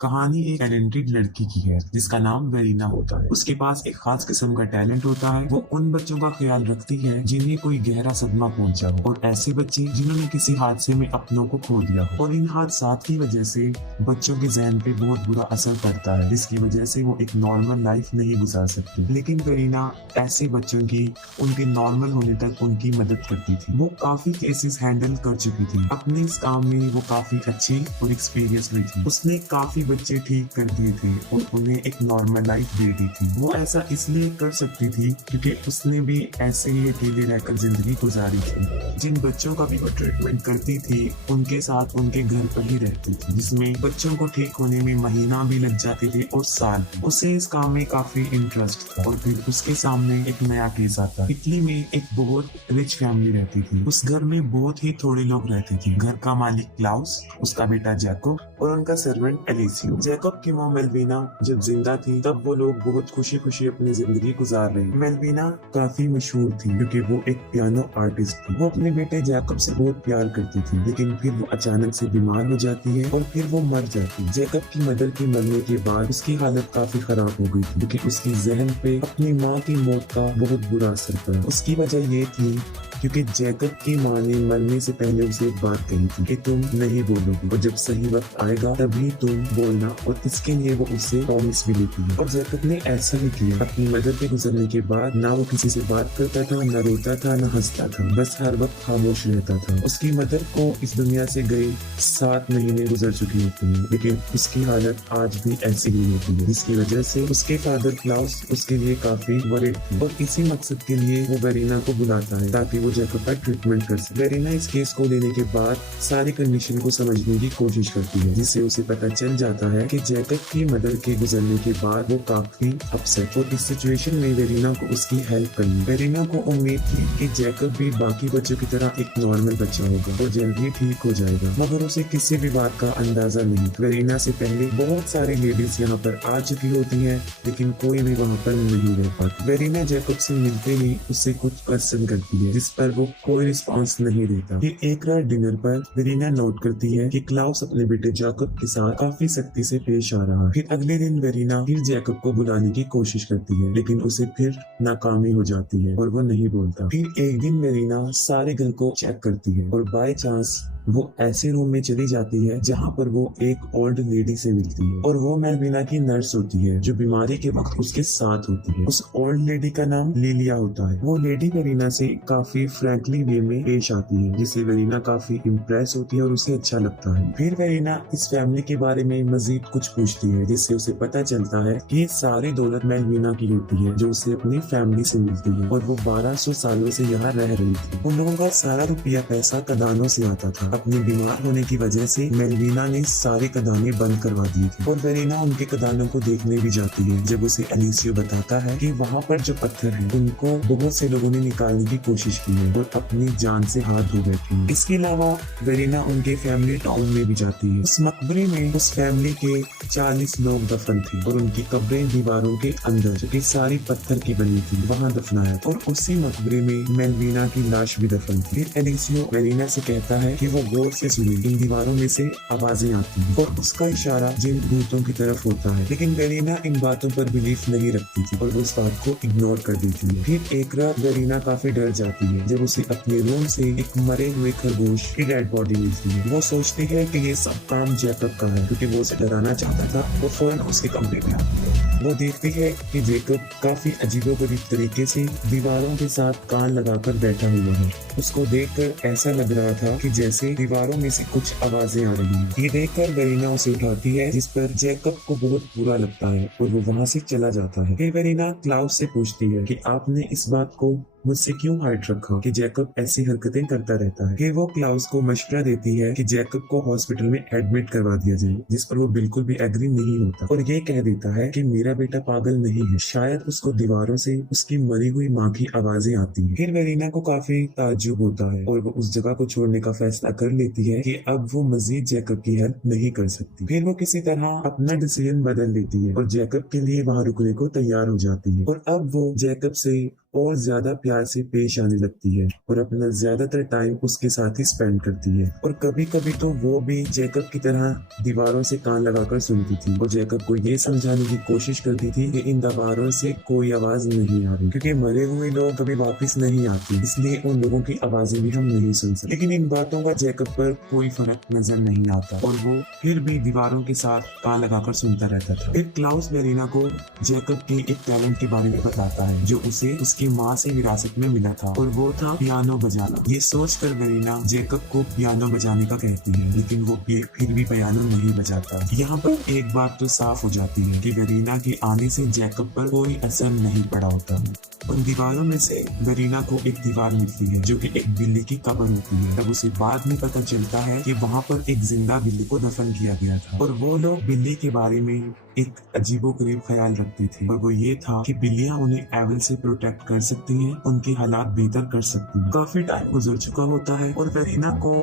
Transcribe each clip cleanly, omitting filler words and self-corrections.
कहानी एक टैलेंटेड लड़की की है जिसका नाम वेरीना होता है। उसके पास एक खास किस्म का टैलेंट होता है। वो उन बच्चों का ख्याल रखती है जिन्हें कोई गहरा सदमा पहुंचा हो और ऐसे बच्चे जिन्होंने किसी हादसे में अपनों को खो दिया हो। और इन हादसात की वजह से बच्चों के जहन पे बहुत बुरा असर पड़ता है, जिसकी वजह से वो एक नॉर्मल लाइफ नहीं गुजार सकते। लेकिन वेरीना ऐसे बच्चों की उनके नॉर्मल होने तक उनकी मदद करती थी। वो काफी केसेस हैंडल कर चुकी थी। अपने इस काम में वो काफी अच्छी और एक्सपीरियंस भी थी। उसने काफी बच्चे ठीक कर दिए थे और उन्हें एक नॉर्मल लाइफ दे दी थी। वो ऐसा इसलिए कर सकती थी क्योंकि उसने भी ऐसे ही अकेले रहकर जिंदगी गुजारी थी। जिन बच्चों का भी वो ट्रीटमेंट करती थी उनके साथ उनके घर पर ही रहती थी, जिसमें बच्चों को ठीक होने में महीना भी लग जाते थे और साल भी। उसे इस काम में काफी इंटरेस्ट था और फिर उसके सामने एक नया केस आता। इटली में एक बहुत रिच फैमिली रहती थी। उस घर में बहुत ही थोड़े लोग रहते थे। घर का मालिक क्लाउस, उसका बेटा जैकब और उनका सर्वेंट एलिसियो। जैकब की माँ मेलविना जब जिंदा थी तब वो लोग बहुत खुशी खुशी अपनी जिंदगी गुजार रहे। मेलविना काफी मशहूर थी क्योंकि वो एक पियानो आर्टिस्ट थी। वो अपने बेटे जैकब से बहुत प्यार करती थी, लेकिन फिर वो अचानक से बीमार हो जाती है और फिर वो मर जाती है। जैकब की मदर के मरने के बाद उसकी हालत काफी खराब हो गई थी क्योंकि उसकी जहन पे अपनी माँ की मौत का बहुत बुरा असर पड़ा। उसकी वजह ये थी क्योंकि जैकब की माँ ने मरने से पहले उसे एक बात कही थी कि तुम नहीं बोलोगी और जब सही वक्त आएगा तभी तुम बोलना, और इसके लिए वो उससे प्रॉमिस भी लेती है। और जैकब ने ऐसा ही किया। अपनी मदर के गुजरने के बाद ना वो किसी से बात करता था, न रोता था, न हंसता था, बस हर वक्त खामोश रहता था। उसकी मदर को इस दुनिया से गए 7 महीने गुजर चुकी होती है, लेकिन उसकी हालत आज भी ऐसी ही होती है, जिसकी वजह से उसके फादर क्लाउस उसके लिए काफी वरीड थे। और इसी मकसद के लिए वो वेरीना को बुलाता है ताकि वो जैकब का ट्रीटमेंट कर सके। वेरीना इस केस को लेने के बाद सारी कंडीशन को समझने की कोशिश करती है, जिससे उसे पता चल जाता है कि जैकब की मदर के गुजरने के बाद वो काफी अपसेट। और इस सिचुएशन में वेरीना को उसकी हेल्प करनी। वेरीना को उम्मीद थी कि जैकब भी बाकी बच्चों की तरह एक नॉर्मल बच्चा होगा और जल्दी ठीक हो जाएगा, मगर उसे किसी भी बात का अंदाजा नहीं। वेरीना से पहले बहुत सारी लेडीज यहाँ पर आ चुकी होती है, लेकिन कोई भी वहाँ पर नहीं रह पाती। वेरीना जैकब से मिलते ही उससे कुछ क्वेश्चन करती है, जिस पर वो कोई रिस्पॉन्स नहीं देता। फिर एक रात डिनर पर वेरीना नोट करती है कि क्लाउस अपने बेटे जैकब के साथ काफी सख्ती से पेश आ रहा है। फिर अगले दिन वेरीना फिर जैकब को बुलाने की कोशिश करती है, लेकिन उसे फिर नाकामी हो जाती है और वो नहीं बोलता। फिर एक दिन वेरीना सारे घर को चेक करती है और बाय चांस वो ऐसे रूम में चली जाती है जहाँ पर वो एक ओल्ड लेडी से मिलती है, और वो मेलविना की नर्स होती है जो बीमारी के वक्त उसके साथ होती है। उस ओल्ड लेडी का नाम लिलिया होता है। वो लेडी वेरीना से काफी फ्रैंकली वे में पेश आती है, जिससे वेरीना काफी इम्प्रेस होती है और उसे अच्छा लगता है। फिर वेरीना इस फैमिली के बारे में मजीद कुछ पूछती है, जिससे उसे पता चलता है कि सारी दौलत मेलविना की होती है जो उसे अपनी फैमिली से मिलती है, और वो 1200 सालों से यहाँ रह रही थी। उन लोगों का सारा रुपया पैसा कदानों से आता था। अपने बीमार होने की वजह से मेलविना ने सारे कदाने बंद करवा दिए थे, और वेरीना उनके कदानों को देखने भी जाती है। जब उसे एलिसियो बताता है कि वहाँ पर जो पत्थर है उनको बहुत से लोगों ने निकालने की कोशिश की है और अपनी जान से हाथ धो बैठी है। इसके अलावा वेरीना उनके फैमिली टाउन में भी जाती है। उस मकबरे में उस फैमिली के 40 लोग दफन थे और उनकी कब्रें दीवारों के अंदर, जो कि सारी पत्थर की बनी थी, वहाँ दफनाया। और उसी मकबरे में मेलविना की लाश भी दफन थी। फिर एलिसियो वेरीना से कहता है कि वो गौर से सुने, इन दीवारों में से आवाजें आती हैं, और उसका इशारा जिन भूतों की तरफ होता है। लेकिन वेरीना इन बातों पर बिलीफ नहीं रखती थी और वो इस बात को इग्नोर कर देती है। फिर एक रात वेरीना काफी डर जाती है जब उसे अपने रूम से एक मरे हुए खरगोश की डेड बॉडी मिलती है। वो सोचती है कि ये सब काम जैकब का है क्योंकि वो उसे डराना चाहता था। वो फौरन उसके कमरे में आती है। वो देखती है कि जैकब काफी अजीबोगरीब तरीके से दीवारों के साथ कान लगाकर बैठा हुआ है। उसको देखकर ऐसा लग रहा था कि जैसे दीवारों में से कुछ आवाजें आ रही हैं। ये देखकर वेरीना उसे उठाती है, जिस पर जैकब को बहुत बुरा लगता है और वो वहाँ से चला जाता है। फिर वेरीना क्लाउस से पूछती है कि आपने इस बात को मुझसे क्यों हाइड रखा कि जैकब ऐसी हरकतें करता रहता है। फिर वो क्लाउस को मशवरा देती है कि जैकब को हॉस्पिटल में एडमिट करवा दिया जाए, जिस पर वो बिल्कुल भी एग्री नहीं होता और ये कह देता है कि मेरा बेटा पागल नहीं है, शायद उसको दीवारों से उसकी मरी हुई माँ की आवाजें आती हैं। फिर वेरीना को काफी ताज्जुब होता है और वो उस जगह को छोड़ने का फैसला कर लेती है कि अब वो मजीद जैकब की हेल्प नहीं कर सकती। फिर वो किसी तरह अपना डिसीजन बदल लेती है और जैकब के लिए वहाँ रुकने को तैयार हो जाती है, और अब वो जैकब से और ज्यादा प्यार से पेश आने लगती है और अपना ज्यादातर टाइम उसके साथ ही स्पेंड करती है। और कभी कभी तो वो भी जैकब की तरह दीवारों से कान लगाकर सुनती थी और जैकब को ये समझाने की कोशिश करती थी कि इन दीवारों से कोई आवाज नहीं आ रही, क्योंकि मरे हुए लोग कभी वापस नहीं आते, इसलिए उन लोगों की आवाजें भी हम नहीं सुन सकते। लेकिन इन बातों का जैकब पर कोई फर्क नजर नहीं आता और वो फिर भी दीवारों के साथ कान लगाकर सुनता रहता था। फिर क्लाउस बेरीना को जैकब के एक टैलेंट के बारे में बताता है जो उसे उसकी माँ से विरासत में मिला था, और वो था पियानो बजाना। ये सोचकर बेरीना जैकब को पियानो बजाने का कहती है, लेकिन वो फिर भी पियानो नहीं बजाता। यहाँ पर एक बात तो साफ हो जाती है कि बेरीना के आने से जैकब पर कोई असर नहीं पड़ा होता। उन दीवारों में से बेरीना को एक दीवार मिलती है जो कि एक बिल्ली की कब्र होती है। तब उसे बाद में पता चलता है कि वहाँ पर एक जिंदा बिल्ली को दफन किया गया था, और वो लोग बिल्ली के बारे में एक अजीबोगरीब ख्याल रखते थे, और वो ये था कि बिल्लियां उन्हें एविल से प्रोटेक्ट कर सकती हैं, उनके हालात बेहतर कर सकती हैं। काफी टाइम गुजर चुका होता है और बेरीना को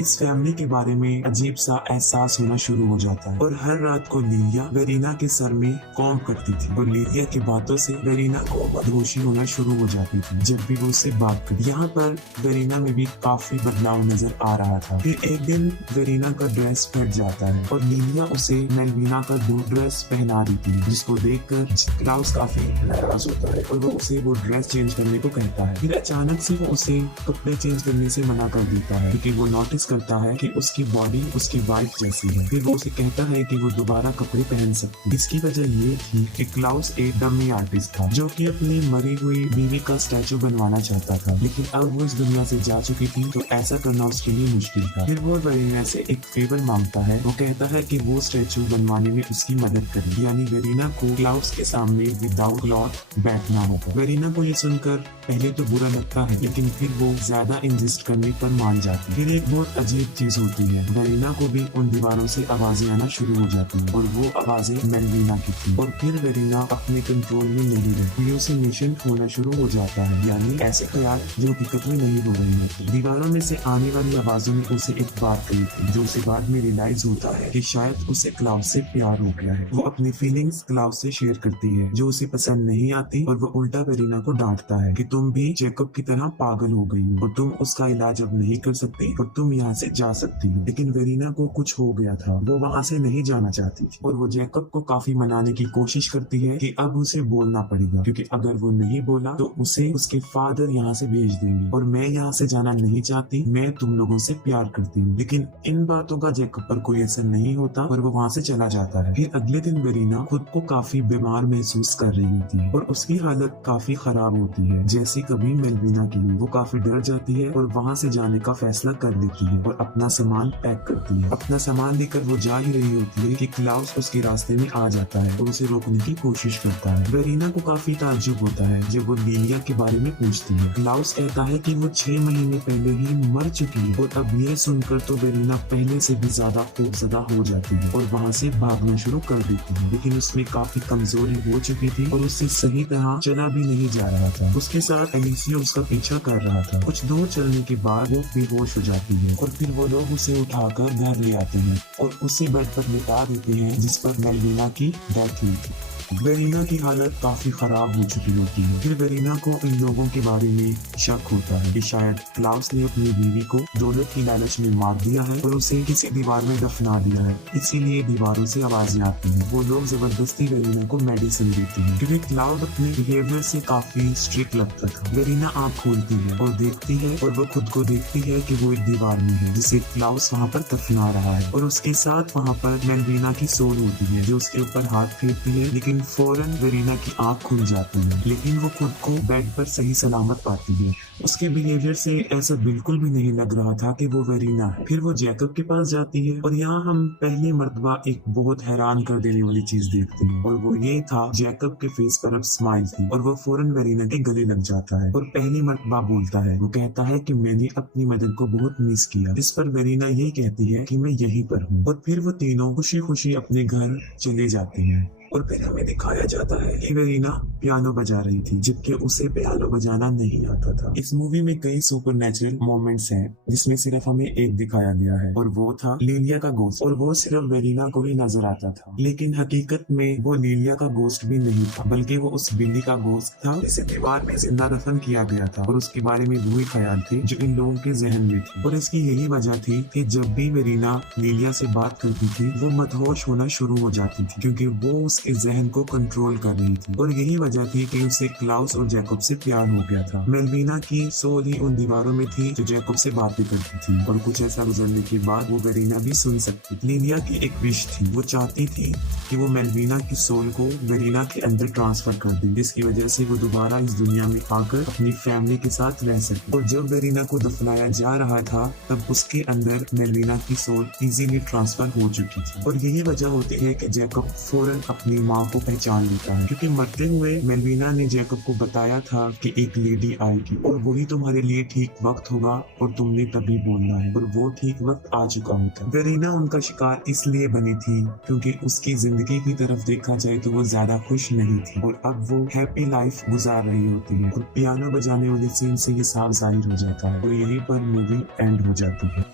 इस फैमिली के बारे में अजीब सा एहसास होना शुरू हो जाता है, और हर रात को लिलिया बेरीना के सर में कॉम्ब करती थी, और लिलिया की बातों से बेरीना को मदहोशी होना शुरू हो जाती थी जब भी वो उससे बात करती। यहाँ पर बेरीना में भी काफी बदलाव नजर आ रहा था। फिर एक दिन बेरीना का ड्रेस फट जाता है और लिलिया उसे मेलविना का ड्रेस पहना देती है, जिसको देखकर क्लाउस काफी नाराज होता है और वो उसे वो ड्रेस चेंज करने को कहता है। फिर अचानक से वो उसे कपड़े चेंज करने से मना कर देता है, क्योंकि वो नोटिस करता है कि उसकी बॉडी उसकी वाइफ जैसी है। फिर वो उसे कहता है कि वो दोबारा कपड़े पहन सकती है। इसकी वजह ये थी कि क्लाउस एक डमी आर्टिस्ट था जो कि अपनी मरी हुई बीवी का स्टैचू बनवाना चाहता था, लेकिन अब वो इस दुनिया से जा चुकी थी तो ऐसा करना उसके लिए मुश्किल था। फिर वो वेरीना से एक फेवर मांगता है। वो कहता है कि वो स्टैचू बनवाने में उसकी मदद करे, यानी वेरीना को क्लाउस के सामने विदाउट क्लॉथ बैठना होगा। वेरीना को ये सुनकर पहले तो बुरा लगता है, लेकिन फिर वो ज्यादा इंसिस्ट करने पर मान जाती है। फिर एक बहुत अजीब चीज होती है, वेरीना को भी उन दीवारों से आवाजें आना शुरू हो जाती हैं, और वो आवाजें मेलविना की थी। और फिर वेरीना अपने कंट्रोल में नहीं रहती, उसे मिशन होना शुरू हो जाता है, यानी ऐसे ख्याल जो हकीकत में नहीं हो रहे होते। दीवारों में से आने वाली आवाजों ने उसे एक बात कही थी, जो उसे बाद में रियलाइज होता है कि शायद उसे क्लाउस से प्यार हो गया है। वो अपनी फीलिंग्स क्लाउस से शेयर करती है, जो उसे पसंद नहीं आती, और वो उल्टा वेरीना को डांटता है कि तुम भी जैकब की तरह पागल हो गई हो और तुम उसका इलाज अब नहीं कर सकती और तुम यहाँ से जा सकती हो। लेकिन वेरीना को कुछ हो गया था, वो वहाँ से नहीं जाना चाहती थी, और वो जैकब को काफी मनाने की कोशिश करती है कि अब उसे बोलना पड़ेगा, क्योंकि अगर वो नहीं बोला तो उसे उसके फादर यहाँ से भेज देंगे, और मैं यहाँ से जाना नहीं चाहती, मैं तुम लोगों से प्यार करती हूँ। लेकिन इन बातों का जैकब पर कोई असर नहीं होता और वो वहाँ से चला जाता है। फिर अगले दिन वेरीना खुद को काफी बीमार महसूस कर रही होती है और उसकी हालत काफी खराब होती है, जैसे कभी मेलविना के लिए। वो काफी डर जाती है और वहाँ से जाने का फैसला कर लेती है और अपना सामान पैक करती है। अपना सामान लेकर वो जा ही रही होती है कि क्लाउस उसके रास्ते में आ जाता है और उसे रोकने की कोशिश करता है। वेरीना को काफी ताज्जुब होता है जब वो लिलिया के बारे में पूछती है। क्लाउस कहता है कि वो 6 महीने पहले ही मर चुकी है, और अब ये सुनकर तो वेरीना पहले से भी ज्यादा खौफजदा हो जाती है और वहाँ से भागना शुरू कर देती है। लेकिन उसमें काफी कमजोरी हो चुकी थी और उससे सही तरह चला भी नहीं जा रहा था। उसके साथ एलिसिया उसका पीछा कर रहा था। कुछ दूर चलने के बाद वो बेहोश हो जाती है और फिर वो लोग उसे उठाकर घर ले आते हैं और उसे बेड पर लिटा देते हैं, जिस पर मेलविना की डेथ हुई थी। वेरीना की हालत काफी खराब हो चुकी होती है। फिर वेरीना को इन लोगों के बारे में शक होता है कि शायद क्लाउस ने अपनी बीवी को दौलत की लालच में मार दिया है और उसे किसी दीवार में दफना दिया है, इसीलिए दीवारों से आवाजें आती हैं। वो लोग जबरदस्ती वेरीना को मेडिसिन देते हैं, क्योंकि क्लाउड अपने बिहेवियर से काफी स्ट्रिक्ट लगता था। वेरीना आँख खोलती है और देखती है, और वो खुद को देखती है कि वो एक दीवार में है जिसे क्लाउस वहाँ पर दफना रहा है, और उसके साथ वहाँ पर मेलविना की सोल होती है जो उसके ऊपर हाथ फेरती है। लेकिन फौरन वेरीना की आंख खुल जाती है, लेकिन वो खुद को बेड पर सही सलामत पाती है। उसके बिहेवियर से ऐसा बिल्कुल भी नहीं लग रहा था कि वो वेरीना है। फिर वो जैकब के पास जाती है और यहाँ हम पहली मर्तबा एक बहुत हैरान कर देने वाली चीज देखते हैं, और वो ये था जैकब के फेस पर अब स्माइल थी और वो फौरन वेरीना के गले लग जाता है और पहली मर्तबा बोलता है। वो कहता है कि मैंने अपनी मदर को बहुत मिस किया। इस पर वेरीना ये कहती है कि मैं यहीं पर हूँ, और फिर वो तीनों खुशी खुशी अपने घर चले जाते हैं। और फिर हमें दिखाया जाता है कि वेरिना पियानो बजा रही थी, जबकि उसे पियानो बजाना नहीं आता था। इस मूवी में कई सुपरनेचुरल मोमेंट्स हैं, जिसमें सिर्फ हमें एक दिखाया गया है और वो था लिलिया का गोश्त, और वो सिर्फ वेरिना को ही नजर आता था। लेकिन हकीकत में वो लिलिया का गोश्त भी नहीं था, बल्कि वो उस बिल्ली का गोश्त था जिसे दीवार में जिंदा दफन किया गया था, और उसके बारे में वही ख्याल थे जो इन लोगों के जहन में थे। और इसकी यही वजह थी कि जब भी वेरिना लिलिया से बात करती थी वो मदहोश होना शुरू हो जाती थी, क्योंकि वो उसके जहन को कंट्रोल कर रही थी। और यही वजह थी कि उसे क्लाउस और जैकब से प्यार हो गया था। मेलविना की सोल ही उन दीवारों में थी जो जैकब से बातें करती थी, और कुछ ऐसा गुजरने के बाद वो वेरिना भी सुन सकती थी। लिलिया की एक विश थी, वो चाहती थी कि वो मेलविना की सोल को वेरिना के अंदर ट्रांसफर कर दे, जिसकी वजह से वो दोबारा इस दुनिया में आकर अपनी फैमिली के साथ रह सके। और जब वेरिना को दफनाया जा रहा था तब उसके अंदर मेलविना की सोल इजीली ट्रांसफर हो चुकी थी। और यही वजह होती है कि जैकब फौरन अपनी माँ को पहचान लेता है, क्योंकि मरते हुए मेलविना ने जैकब को बताया था कि एक लेडी आएगी और वही तुम्हारे लिए ठीक वक्त होगा और तुमने तभी बोलना है, और वो ठीक वक्त आ चुका होता। वेरिना उनका शिकार इसलिए बनी थी क्योंकि उसकी जिंदगी की तरफ देखा जाए तो वो ज्यादा खुश नहीं थी, और अब वो हैप्पी लाइफ गुजार रही होती है। और पियानो बजाने वाले सीन से ये साफ जाहिर हो जाता है, और यहीं पर मूवी एंड हो जाती है।